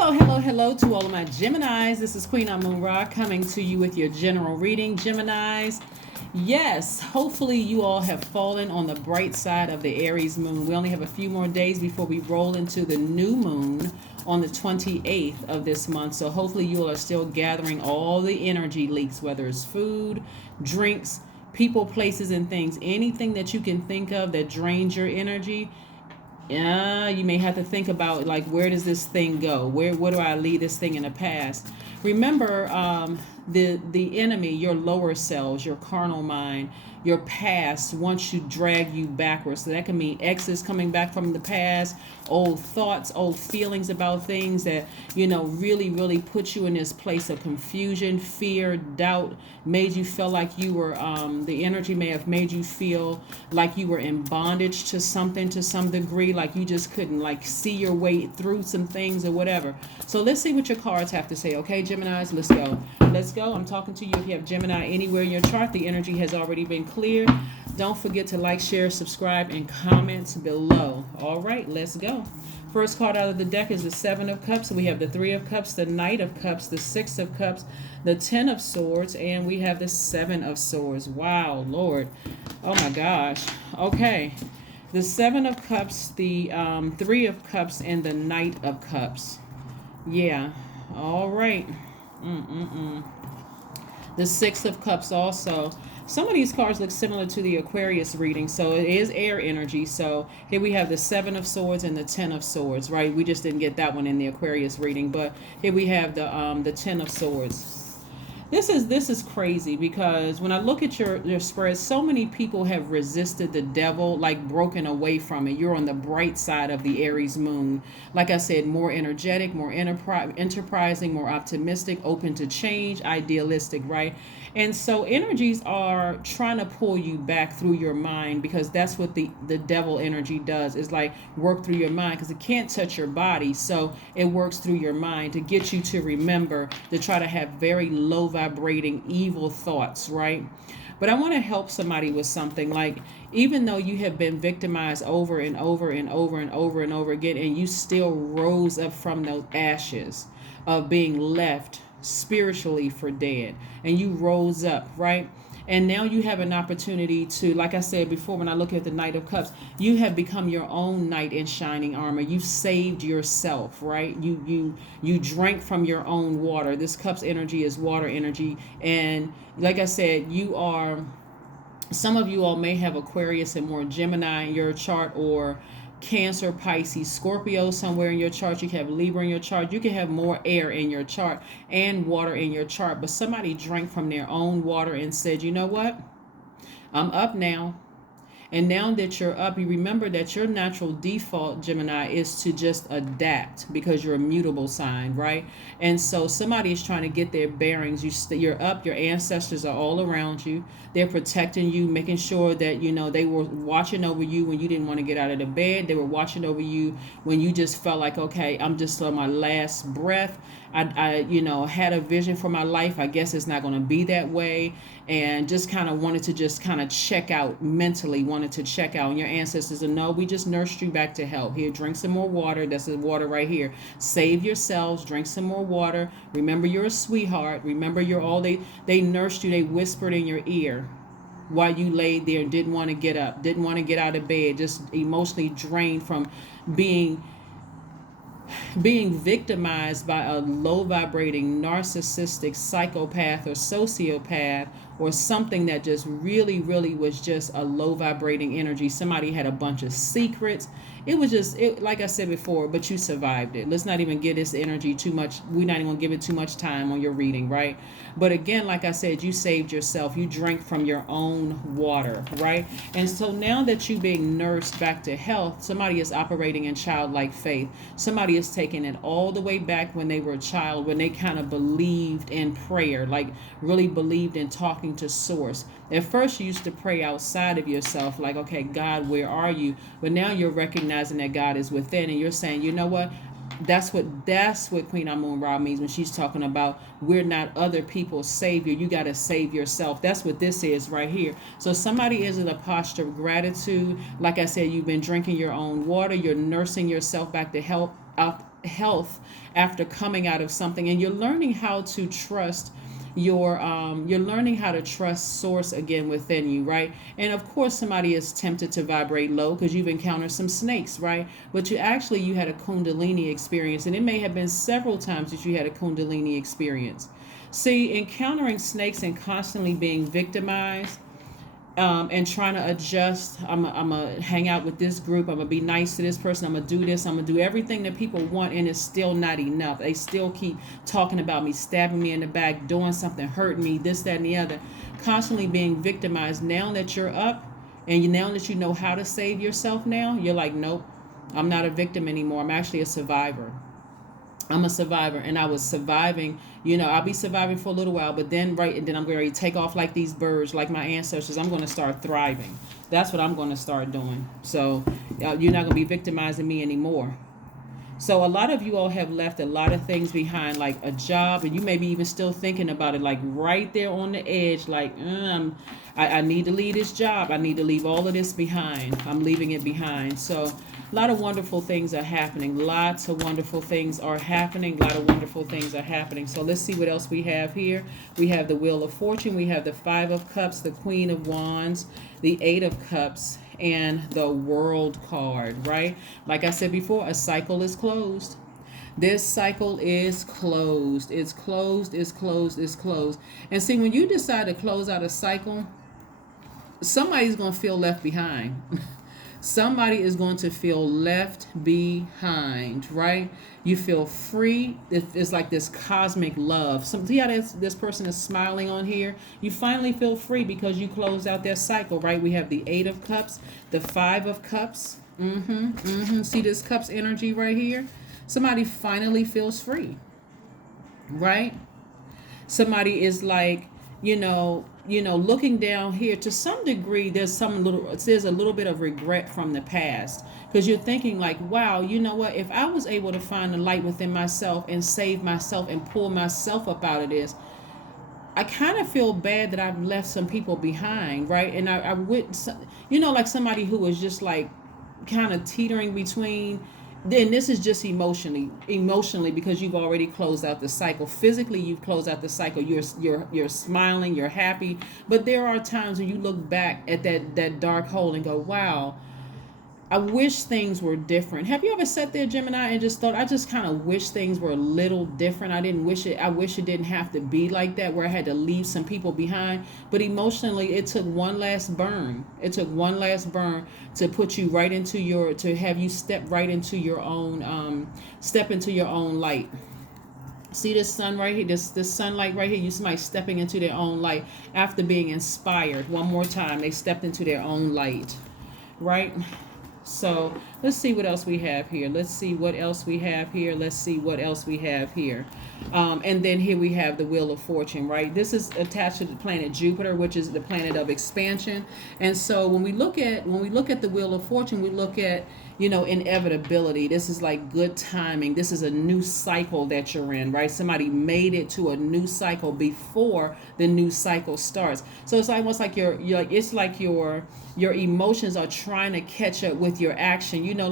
Hello to all of my Geminis. This is Queen Amun Ra coming to you with your general reading, Geminis. Yes, hopefully you all have fallen on the bright side of the Aries moon. We only have a few more days before we roll into the new moon on the 28th of this month. So hopefully you all are still gathering all the energy leaks, whether it's food, drinks, people, places, and things. Anything that you can think of that drains your energy. Yeah, you may have to think about, like, where does this thing go? Where do I leave this thing in the past? Remember, the enemy, your lower selves, your carnal mind, your past wants to drag you backwards. So that can mean exes coming back from the past, old thoughts, old feelings about things that really put you in this place of confusion, fear, doubt, made you feel like you were the energy may have made you feel like you were in bondage to something to some degree, like you just couldn't like see your way through some things or whatever. So let's see what your cards have to say. Okay, Geminis, let's go. I'm talking to you. If you have Gemini anywhere in your chart, the energy has already been cleared. Don't forget to like, share, subscribe, and comment below. All right, let's go. First card out of the deck is the Seven of Cups. We have the Three of Cups, the Knight of Cups, the Six of Cups, the Ten of Swords, and we have the Seven of Swords. Wow, Lord. Oh my gosh. Okay. The Seven of Cups, the Three of Cups, and the Knight of Cups. Yeah. All right. The Six of Cups also. Some of these cards look similar to the Aquarius reading, so it is air energy. So here we have the Seven of Swords and the Ten of Swords, right? We just didn't get that one in the Aquarius reading, but here we have the Ten of Swords. This is crazy because when I look at your spread, so many people have resisted the devil, like broken away from it. You're on the bright side of the Aries moon. Like I said, more energetic, more enterprising, more optimistic, open to change, idealistic, right? And so energies are trying to pull you back through your mind, because that's what the devil energy does, is like work through your mind, because it can't touch your body. So it works through your mind to get you to remember, to try to have very low vibrating evil thoughts, right? But I want to help somebody with something. Like, even though you have been victimized over and over and over and over and over again, and you still rose up from those ashes of being left spiritually for dead, and you rose up, right? And now you have an opportunity to, like I said before, when I look at the Knight of Cups, you have become your own knight in shining armor. You saved yourself, right? You drank from your own water. This Cups energy is water energy. And like I said, some of you all may have Aquarius and more Gemini in your chart, or Cancer, Pisces, Scorpio somewhere in your chart. You can have Libra in your chart. You can have more air in your chart and water in your chart. But somebody drank from their own water and said, you know what? I'm up now. And now that you're up, you remember that your natural default, Gemini, is to just adapt, because you're a mutable sign, right? And so somebody is trying to get their bearings. You're up. Your ancestors are all around you. They're protecting you, making sure that, they were watching over you when you didn't want to get out of the bed. They were watching over you when you just felt like, okay, I'm just on my last breath. I had a vision for my life. I guess it's not going to be that way. And just kind of wanted to just kind of check out mentally, wanted to check out. And your ancestors said, no, we just nursed you back to health. Here, drink some more water. That's the water right here. Save yourselves. Drink some more water. Remember, you're a sweetheart. Remember, you're all they nursed you. They whispered in your ear while you laid there and didn't want to get up, didn't want to get out of bed, just emotionally drained from being victimized by a low vibrating narcissistic psychopath or sociopath, or something that just really was just a low vibrating energy. Somebody had a bunch of secrets. It was just, like I said before, but you survived it. Let's not even give this energy too much. We're not even going to give it too much time on your reading, right? But again, like I said, you saved yourself. You drank from your own water, right? And so now that you're being nursed back to health, somebody is operating in childlike faith. Somebody is taking it all the way back when they were a child, when they kind of believed in prayer, like really believed in talking to source. At first you used to pray outside of yourself, like, okay, God, where are you? But now you're recognizing that God is within, and you're saying, you know what? That's what Queen Amun Ra means when she's talking about we're not other people's savior. You got to save yourself. That's what this is right here. So somebody is in a posture of gratitude. Like I said, you've been drinking your own water. You're nursing yourself back to health health after coming out of something, and you're learning how to trust you're learning how to trust source again within you, right? And of course somebody is tempted to vibrate low because you've encountered some snakes, right? But you had a kundalini experience, and it may have been several times that you had a kundalini experience. See, encountering snakes and constantly being victimized, and trying to adjust. I'm gonna hang out with this group. I'm gonna be nice to this person. I'm gonna do this. I'm gonna do everything that people want, and it's still not enough. They still keep talking about me, stabbing me in the back, doing something, hurting me, this, that, and the other. Constantly being victimized. Now that you're up, and now that you know how to save yourself, now you're like, nope, I'm not a victim anymore. I'm actually a survivor. I'm a survivor, and I was surviving. I'll be surviving for a little while, but then and then I'm going to take off like these birds, like my ancestors. I'm going to start thriving. That's what I'm going to start doing. So you're not going to be victimizing me anymore. So a lot of you all have left a lot of things behind, like a job, and you may be even still thinking about it, like right there on the edge, like I need to leave this job. I need to leave all of this behind. I'm leaving it behind. So a lot of wonderful things are happening. Lots of wonderful things are happening. A lot of wonderful things are happening. So let's see what else we have here. We have the Wheel of Fortune. We have the Five of Cups, the Queen of Wands, the Eight of Cups, and the World card, right? Like I said before, a cycle is closed. This cycle is closed. It's closed, it's closed, it's closed. And see, when you decide to close out a cycle, somebody's going to feel left behind. Somebody is going to feel left behind, right? You feel free. It's like this cosmic love. See how this person is smiling on here? You finally feel free because you closed out their cycle, right? We have the Eight of Cups, the Five of Cups. See this Cups energy right here? Somebody finally feels free, right? Somebody is like, looking down here. To some degree, there's a little bit of regret from the past, because you're thinking like, wow, you know what? If I was able to find the light within myself and save myself and pull myself up out of this, I kind of feel bad that I've left some people behind, right? And I would, like somebody who was just like kind of teetering between. Then this is just emotionally, because you've already closed out the cycle. Physically, you've closed out the cycle. You're smiling, you're happy. But there are times when you look back at that dark hole and go, wow, I wish things were different. Have you ever sat there, Gemini, and just thought, I just kind of wish things were a little different? I wish it didn't have to be like that, where I had to leave some people behind. But emotionally, it took one last burn. It took one last burn to put you right into to have you step right into your own, step into your own light. See this sun right here, this sunlight right here. You somebody stepping into their own light after being inspired. One more time, they stepped into their own light, right? So let's see what else we have here. Let's see what else we have here. Let's see what else we have here. And then here we have the Wheel of Fortune, right? This is attached to the planet Jupiter, which is the planet of expansion. And so when we look at the Wheel of Fortune, we look at, inevitability. This is like good timing. This is a new cycle that you're in, right? Somebody made it to a new cycle before the new cycle starts. So it's almost like your emotions are trying to catch up with your action. How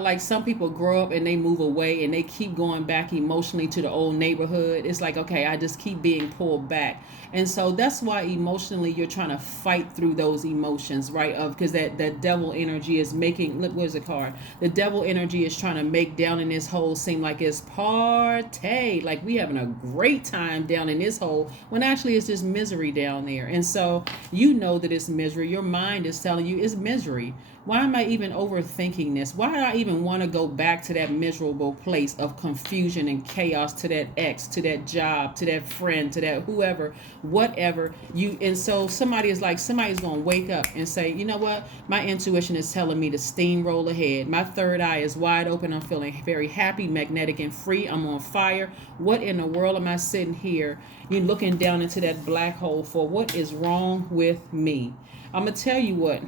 like some people grow up and they move away and they keep going back emotionally to the old neighborhood. It's like, okay, I just keep being pulled back. And so that's why emotionally you're trying to fight through those emotions, right? Because that devil energy is making, look, where's the card? The devil energy is trying to make down in this hole seem like it's party, like we having a great time down in this hole, when actually it's just misery down there. And so that it's misery. Your mind is telling you it's misery. Why am I even overthinking this? Why do I even want to go back to that miserable place of confusion and chaos, to that ex, to that job, to that friend, to that whoever, whatever and so somebody's going to wake up and say, you know what? My intuition is telling me to steamroll ahead. My third eye is wide open. I'm feeling very happy, magnetic, and free. I'm on fire. What in the world am I sitting here? You're looking down into that black hole for? What is wrong with me? I'm going to tell you what.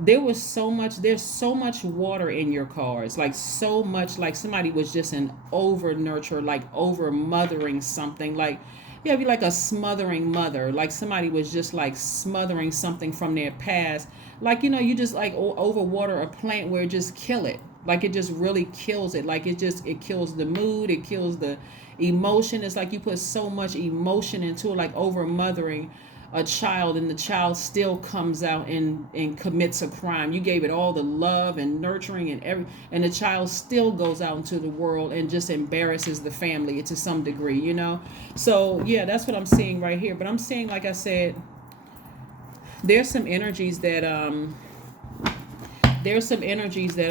There's so much water in your cards, like so much, like somebody was just an over nurture, like over mothering something, like Yeah, be like a smothering mother. Like somebody was just like smothering something from their past. Like, you just like overwater a plant where it just kill it. Like it just really kills it. Like it kills the mood. It kills the emotion. It's like you put so much emotion into it, like over mothering a child, and the child still comes out and commits a crime. You gave it all the love and nurturing and the child still goes out into the world and just embarrasses the family to some degree. So yeah, that's what I'm seeing right here. But I'm seeing, like I said, there's some energies that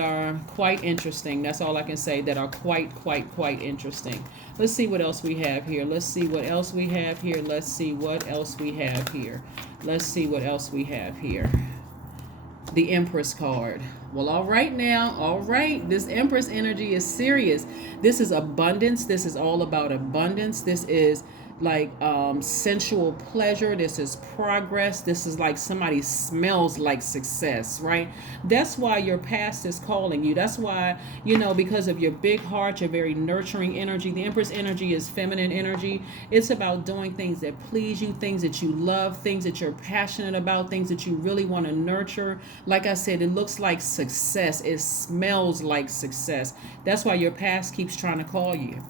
are quite interesting. That's all I can say, that are quite interesting. Let's see what else we have here. Let's see what else we have here. Let's see what else we have here. Let's see what else we have here. The Empress card. Well, all right now. All right. This Empress energy is serious. This is abundance. This is all about abundance. This is like sensual pleasure. This is progress. This is like somebody smells like success, right? That's why your past is calling you. That's why, because of your big heart, your very nurturing energy. The Empress energy is feminine energy. It's about doing things that please you, things that you love, things that you're passionate about, things that you really want to nurture. Like I said, it looks like success. It smells like success. That's why your past keeps trying to call you.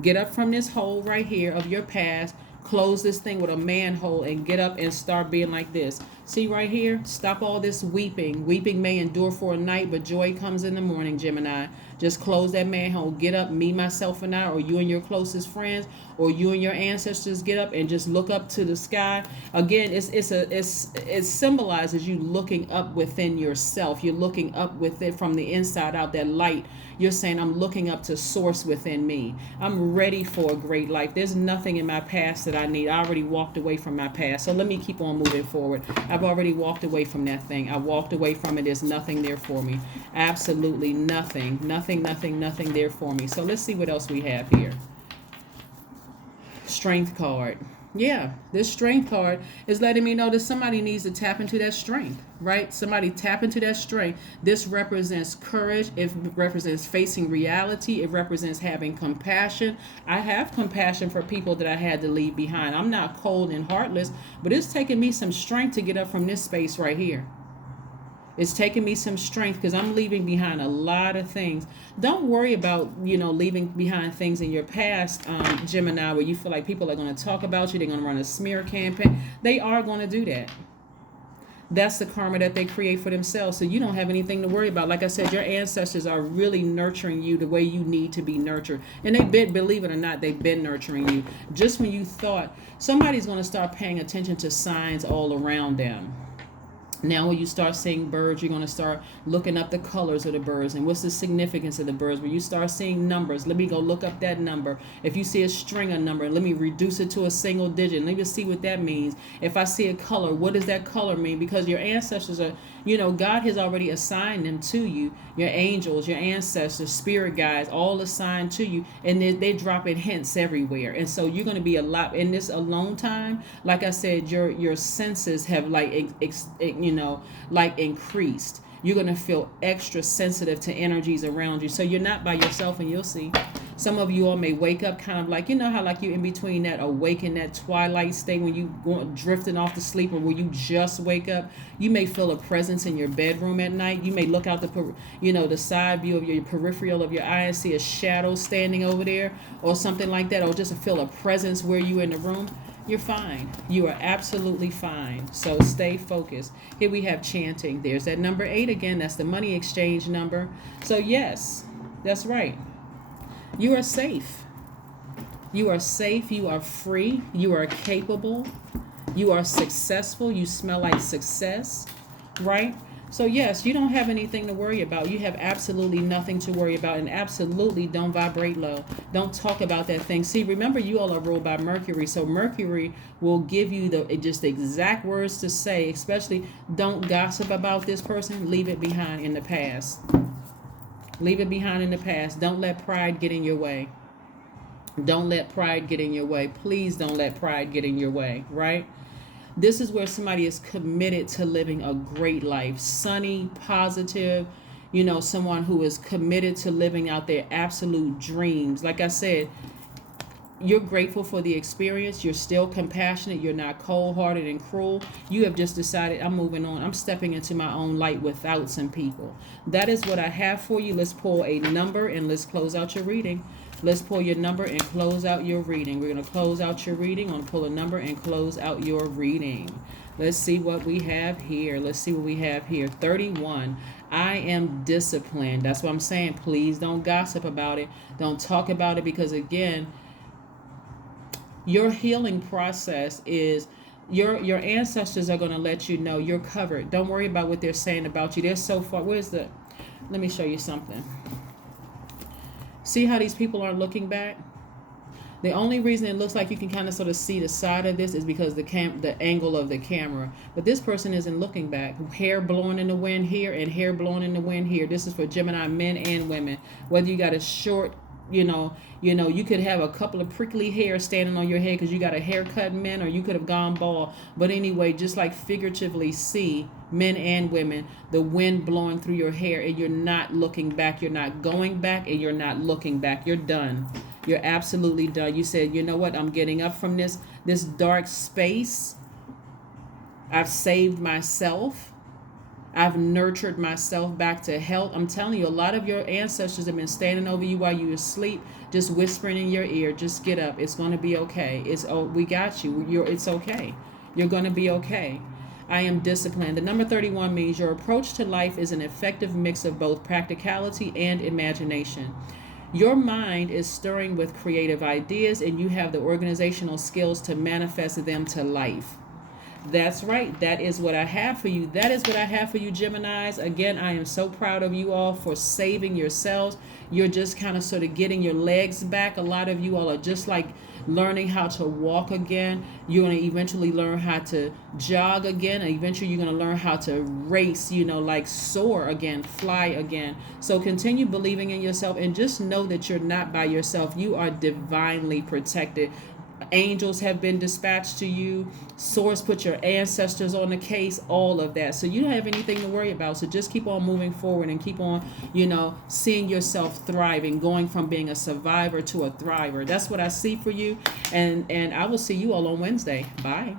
Get up from this hole right here of your past. Close this thing with a manhole and get up and start being like this. See right here? Stop all this weeping. Weeping may endure for a night, but joy comes in the morning, Gemini. Just close that manhole. Get up, me, myself, and I, or you and your closest friends, or you and your ancestors get up and just look up to the sky. Again, it symbolizes you looking up within yourself. You're looking up with it from the inside out, that light. You're saying, I'm looking up to source within me. I'm ready for a great life. There's nothing in my past that I need. I already walked away from my past. So let me keep on moving forward. I've already walked away from that thing. I walked away from it. There's nothing there for me. Absolutely nothing. Nothing there for me. So let's see what else we have here. Strength card. Yeah, this strength card is letting me know that somebody needs to tap into that strength, right? Somebody tap into that strength. This represents courage. It represents facing reality. It represents having compassion. I have compassion for people that I had to leave behind. I'm not cold and heartless, but it's taken me some strength to get up from this space right here. It's taking me some strength because I'm leaving behind a lot of things. Don't worry about, leaving behind things in your past, Gemini, where you feel like people are going to talk about you. They're going to run a smear campaign. They are going to do that. That's the karma that they create for themselves. So you don't have anything to worry about. Like I said, your ancestors are really nurturing you the way you need to be nurtured. And believe it or not, they've been nurturing you. Just when you thought somebody's going to start paying attention to signs all around them. Now when you start seeing birds, you're going to start looking up the colors of the birds and what's the significance of the birds. When you start seeing numbers, let me go look up that number. If you see a string of number, let me reduce it to a single digit. Let me see what that means. If I see a color, what does that color mean? Because your ancestors are, God has already assigned them to you. Your angels, your ancestors, spirit guides, all assigned to you. And they're dropping hints everywhere. And so you're going to be a lot in this alone time. Like I said, your senses have increased. You're going to feel extra sensitive to energies around you. So you're not by yourself, and you'll see. Some of you all may wake up kind of like, how like you're in between that awake and that twilight state when you drifting off to sleep, or where you just wake up. You may feel a presence in your bedroom at night. You may look out the side view of your peripheral of your eye and see a shadow standing over there or something like that, or just feel a presence where you in the room. You're fine. You are absolutely fine. So stay focused. Here we have chanting. There's that number 8 again. That's the money exchange number. So yes, that's right. You are safe. You are safe. You are free. You are capable. You are successful. You smell like success, right? So yes, you don't have anything to worry about. You have absolutely nothing to worry about, and absolutely don't vibrate low. Don't talk about that thing. See, remember, you all are ruled by Mercury, so Mercury will give you the exact words to say, especially don't gossip about this person. Leave it behind in the past. Leave it behind in the past. Don't let pride get in your way. Don't let pride get in your way. Please don't let pride get in your way, right? This is where somebody is committed to living a great life, sunny, positive, someone who is committed to living out their absolute dreams. Like I said, you're grateful for the experience. You're still compassionate. You're not cold-hearted and cruel. You have just decided, I'm moving on. I'm stepping into my own light without some people. That is what I have for you. Let's pull a number and let's close out your reading. Let's pull your number and close out your reading. We're going to close out your reading. I'm going to pull a number and close out your reading. Let's see what we have here. Let's see what we have here. 31. I am disciplined. That's what I'm saying. Please don't gossip about it. Don't talk about it, because again, your healing process is your ancestors are going to let you know you're covered. Don't worry about what they're saying about you. They're so far. Let me show you something. See how these people aren't looking back? The only reason it looks like you can kind of sort of see the side of this is because the angle of the camera. But this person isn't looking back. Hair blowing in the wind here and hair blowing in the wind here. This is for Gemini men and women. Whether you got a short, you could have a couple of prickly hairs standing on your head because you got a haircut, men, or you could have gone bald. But anyway, just like figuratively see, men and women, the wind blowing through your hair, and you're not looking back. You're not going back, and you're not looking back. You're done. You're absolutely done. You said, you know what? I'm getting up from this dark space. I've saved myself. I've nurtured myself back to health. I'm telling you, a lot of your ancestors have been standing over you while you were asleep, just whispering in your ear, just get up. It's going to be okay. We got you. It's okay. You're going to be okay. I am disciplined. The number 31 means your approach to life is an effective mix of both practicality and imagination. Your mind is stirring with creative ideas, and you have the organizational skills to manifest them to life. That's right. That is what I have for you. That is what I have for you, Geminis. Again, I am so proud of you all for saving yourselves. You're just kind of sort of getting your legs back. A lot of you all are just like learning how to walk again. You're going to eventually learn how to jog again. And eventually you're going to learn how to race, like soar again, fly again. So continue believing in yourself, and just know that you're not by yourself. You are divinely protected. Angels have been dispatched to you. Source put your ancestors on the case, all of that. So you don't have anything to worry about. So just keep on moving forward and keep on, seeing yourself thriving, going from being a survivor to a thriver. That's what I see for you. And I will see you all on Wednesday. Bye.